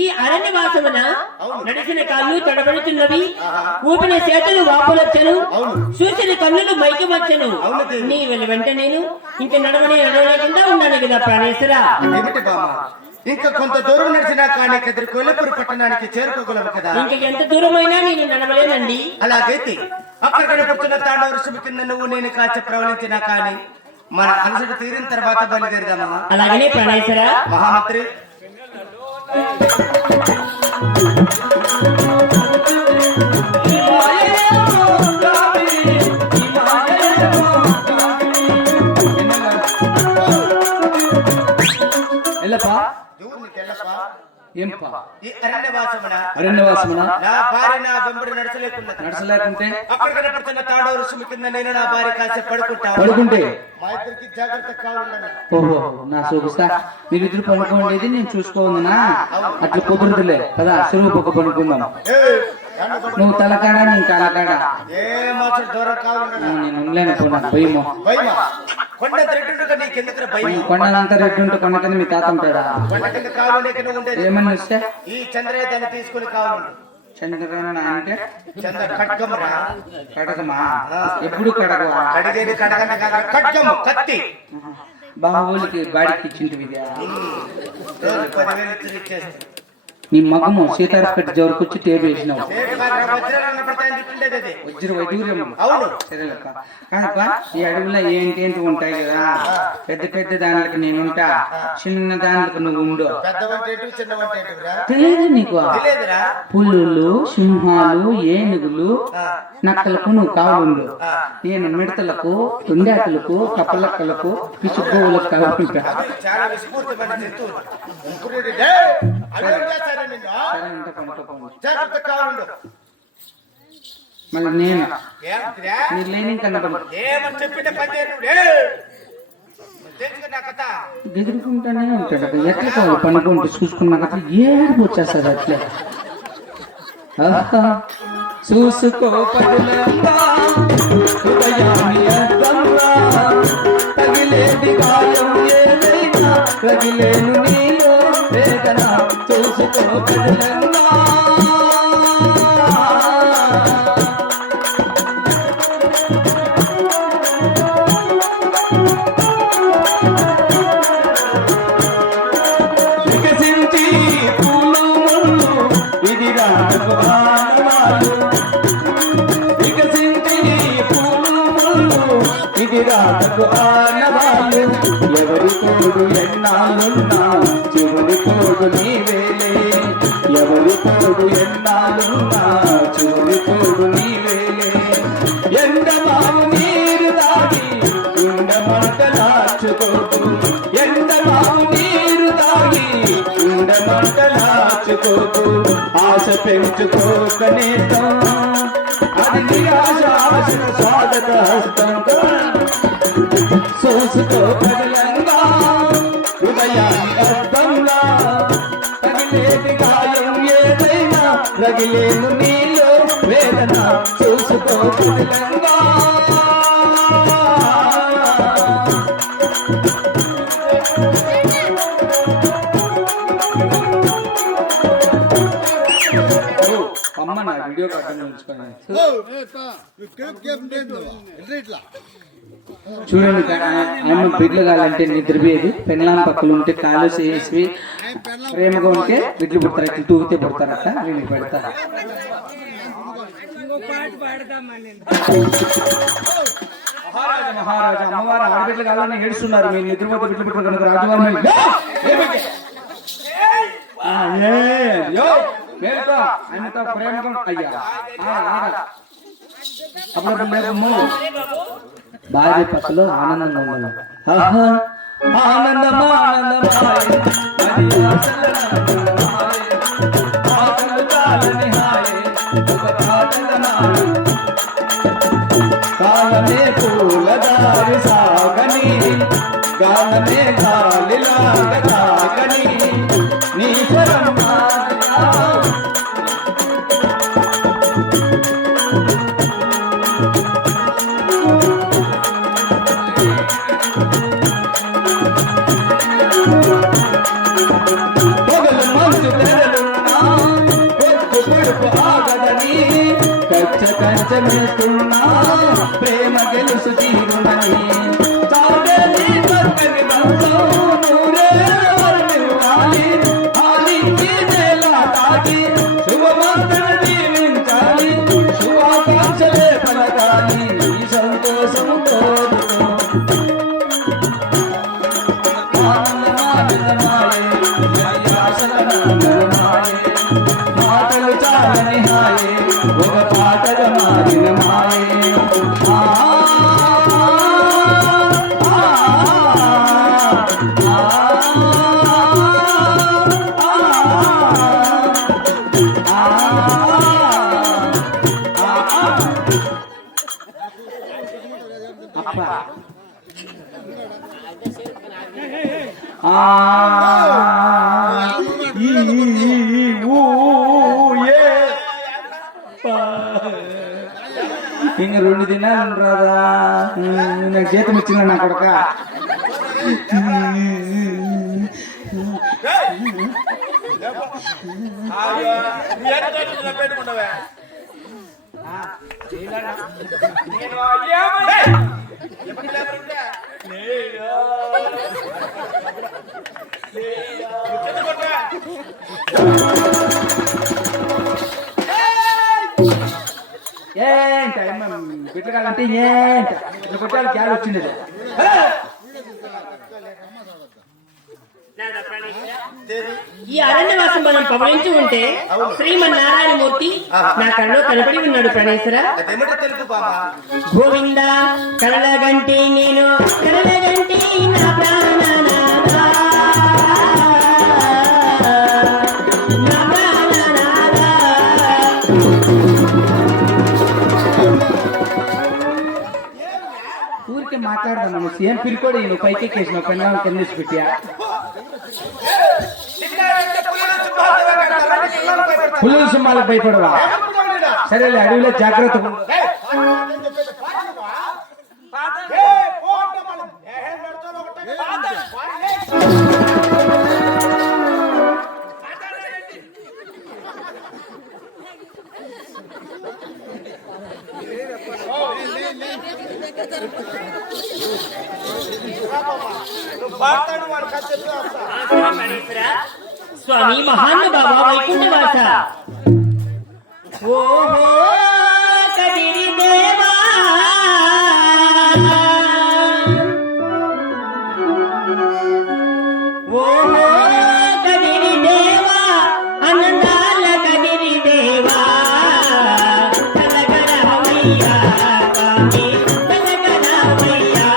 ఈ అరణ్యవాసమున నడిచిన కాళ్ళు తడబడుతున్నవి, ఊపిన చేతులు వాపులొచ్చను, చూసిన కన్నులు మైకి వచ్చను. నీ వెంట నేను ఇంక నడవలేకుండా ఉన్నాను కదా ప్రాణేశ్వర. ఇంకా కొంత దూరం నడిచినా కానీ కదిరి కొల్లపూరు పట్టణానికి చేరుకోగలవు కదా. ఇంక ఎంత దూరమైనా నేను నడవలేనండి. అలాగైతే అక్కడ కనపడుతున్న తాండవ వృషభ కింద నువ్వు నేను కాచి ప్రవలించినా కానీ మన అలసట తీరిన తర్వాత బయలుదేరదామా? అలాగనే ప్రాణేశ్వర. మహామంత్రి అరణ్యవాసమున నా భార్య నా వెంబడి నడచలేకుంటే అక్కడ కనపడుతున్న తాండవ వృషభ కింద నేను నా భార్య కాసేపు పడుకుంటే మా ఇద్దరికి జాగ్రత్త కావాలన్నా. ఓహో నా సూపిస్తా, మీరిద్దరు పడుకోండి, నేను చూసుకోవుందనా? అట్లా కుదురుతులే కదా, సులువు పక్క పడుకుందాం. నువ్వు తలకాడ నేను తలకాడ నేను ఉండలేను. భయమో కొండంతా రెడ్డి ఉంటే కొండ కింద మీ తాత ఉంటాడా? ఏమన్నా వస్తే ఈ చంద్రయ్య తీసుకుని కావాలి. చంద్రన అంటే కడకమా? ఎప్పుడు కడగవా? కత్తి బాహువులకి బాడికి ఇచ్చింటి నీ మగము సీతారపేట జవరికొచ్చి టేబుల్ వేసినావు. వజ్ర వైద్యురేమో సరేలక్క. కాదప్ప ఈ అడవిలో ఏంటి ఉంటాయి కదా, పెద్ద పెద్ద దానికి నేనుంటా, చిన్న దానికి నువ్వు ఉండు. తెలియదు నీకు? పులులు, సింహాలు, ఏనుగులు, నక్కలకు నువ్వు కావుండు. నేను మిడతలకు, తుండాకులకు, కప్పలక్కలకు, పిచ్చుకోవులకు కావుంటా. మళ్ళీ నేను మీరు లేని గెదురుకుంటానే ఉంటాడు. ఎట్లా కావాలి పనుకుంటూ చూసుకున్నాక ఏడుపు వచ్చేస్తుంది అట్లే. చూసుకో తగిలేది గాయం ఏదైనా తగిలేను నీలో వేదన. చూసుకో పదులంగా వికసించి పూలు ముళ్ళు ఇది రాకు ఆనవాలు. వికసించి పూలు ముళ్ళు ఇది రాకు ఆనవాలు. ఎవరి తోడు ఎన్నాళ్ళున్నా చివరి తోడు నీవేలే. ఎవరి తోడు ఎన్నాళ్ళున్నా చివరి తోడు నీవేలే. ఎండమావు నీరు తాగి ఉండమంటలాచుకోకు. ఎండమావు నీరు తాగి ఉండమంటలాచుకోకు. ఆశ పెంచుకోక నేతం అది నిరాశ ఆశను స్వాగత హస్తంతో. చూసుకో పగలంగా హృదయాన్ని అర్థంలా. తగిలేది గాయం ఏదైనా రగిలేను నీలో వేదన. చూసుకో పగలంగా అమ్మ నా వీడియో కార్డు చూడండి. ఆయన బిడ్లు కావాలంటే నిద్రపోయేది, పెళ్ళాం పక్కలు ఉంటే కాలు చేసి ప్రేమగా ఉంటే బిడ్లు పుడతారు. ఇట్లా తూగితే పుడతారట. నేను పెడతాను. మహారాజా అమ్మవారు ఆడబిడ్డలు కావాలని ఏడుస్తున్నారు. మీరు నిద్రపోతే బిడ్లు పుట్టారు కనుక రాజవారి మేలుతో ఆయనతో ప్రేమగా అయ్యా. అప్పుడు మేము భార్య పక్కలో ఆనందంగా ఉన్నాం. ఆనందమా కాలమే పూలదారి సాగని గానమే గాలిలాగ సాగని నీ స్వరం పొగలు మంచు తెరలు పడుపు ఆగదని కంచమేస్తున్నా ప్రేమ గెలుసు తీరునని చాగని పక్కని బంధం నూరే వరమివ్వాలి ఆలించి నేల తాకి శుభమంత్రం దీవించాలి శుభాకాంక్షలే పలకాలి ఈ సంతోషంతో మాటలు చాలని హాయే ఒక పాటగా మారిన మాయే ఇంక 2 దినాలు రాదా నాకు జీతం ఇచ్చిందా నా కొడుక ఏంట బిడ్డలు కాదంటే ఏంట ఇట్లా కొట్టాలి గ్యాలు వచ్చింది ఈ అరణ్యవాసం మనం పవలించి ఉంటే శ్రీమన్నారాయణమూర్తి నా కళ్ళలో కనపడి ఉన్నాడు ప్రణేశ్వర. గోవింద కరళగంటి నేను కరళగంటి నా ప్రాణనాథా నా ప్రాణనాథా. ఊరికే మాట్లాడదాం మనం ఏం పిరికోడు నువ్వు పైకి ఎక్కేసినావు పెళ్ళాం కింద పెట్టా పులుల సింహాలకు భయపడవా సరేలే అడవిలో జాగ్రత్త స్వామి మహానుభావ వైకుంఠవాస. ఓహో కదిరి దేవా ఓహో కదిరి దేవా అనందాల కదిరి దేవా కలగరవయ్యా స్వామి కలగరవయ్యా.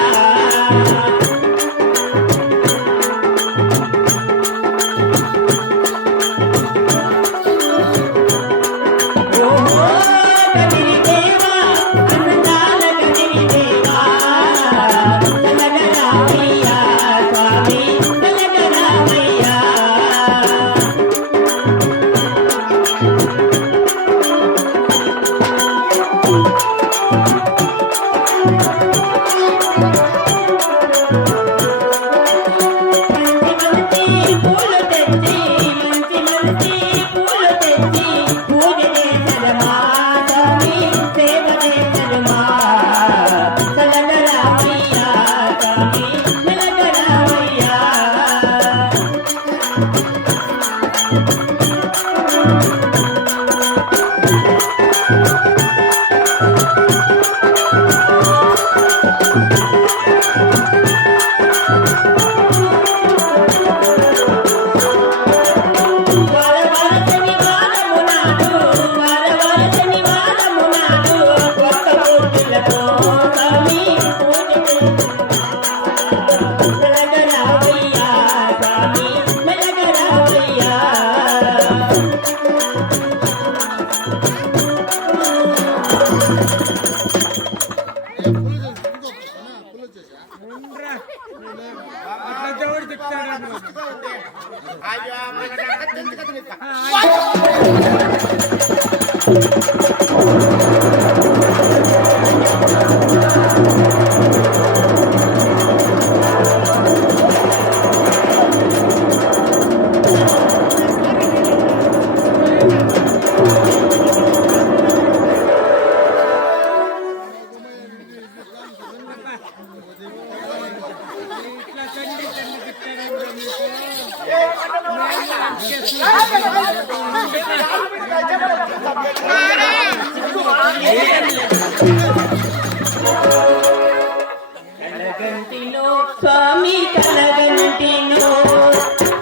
కలగంటిలో స్వామి కలగంటిలో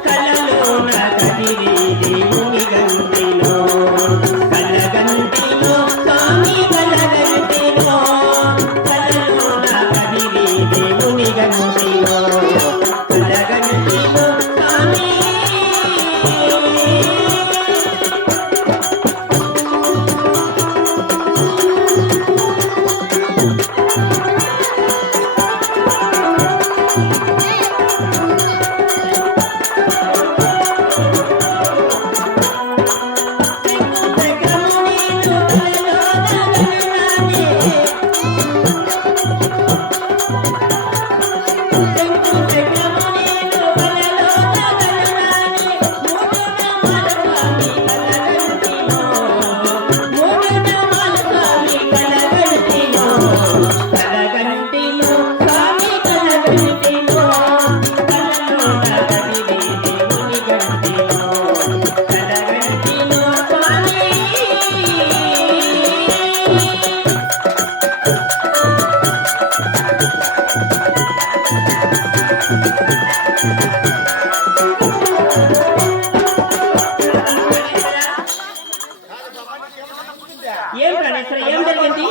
కలలోన కదిరి దేవుని గంటిలో కలగంటిలో స్వామి కలగంటిలో కలలోన కదిరి దేవుని గంటిలో కలగంటిలో స్వామి ఏం ప్రాణేశ్వర ఏం జరిగింది?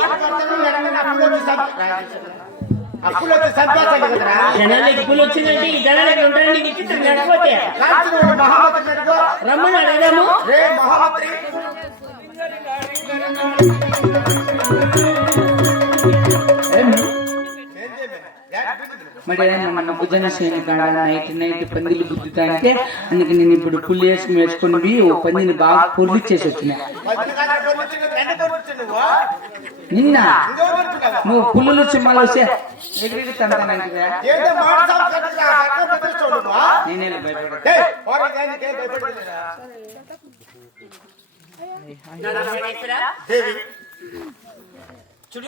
అప్పులు వచ్చి సంతోషాలు కదరా జనాలకి పూలు వచ్చిందంటే ఈ జనాలకి ఉంటారండి విచిత్రం లేకపోతే మహామంత్రి అడుగు. రమ్మని అడగదాము. రే మహామంత్రి మరి మన భుజన శ్రేణి కాడ నైట్ పందిలు గుద్దుతా అంటే అందుకే నేను ఇప్పుడు పుల్లు వేసి వేసుకొని ఓ పందిని బాగా పొర్లిచ్చేసి వచ్చిన. నిన్న నువ్వు పుల్లులు సింహాలు వస్తే ఎగిరి తంటానంటే నేనే భయపడ ప్రాణేశ్వర, దేవి